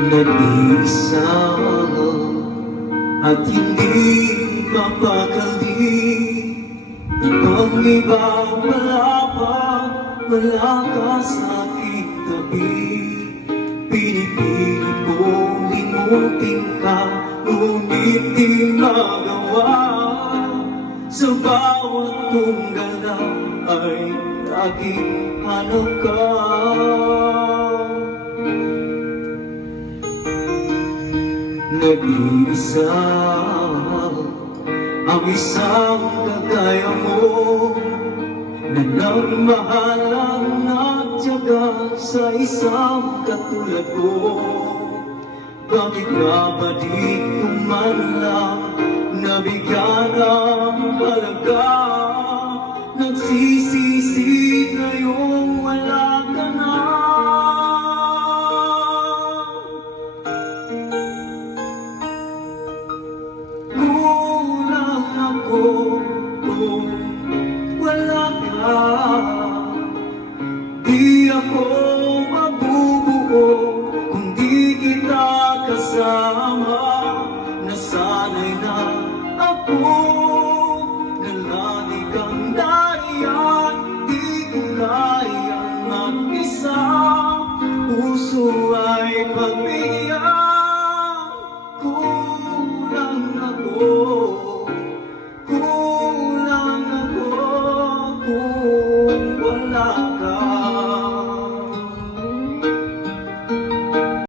Nag-iisa at hindi mapakali. Ibang iba wala ka sa aking tabi. Pinipili kong limutin ka, ngunit di magawa. Sa bawat kong galaw ay laging hanap ka. Nag-iisa ang isang kagaya mo, na nagmahalang nagtiyaga sa isang katulad ko. Bakit nga ba di ko man lang nabigyan ng halaga? Nagsisisi ngayong wala ka na. Kulang ako kung wala ka.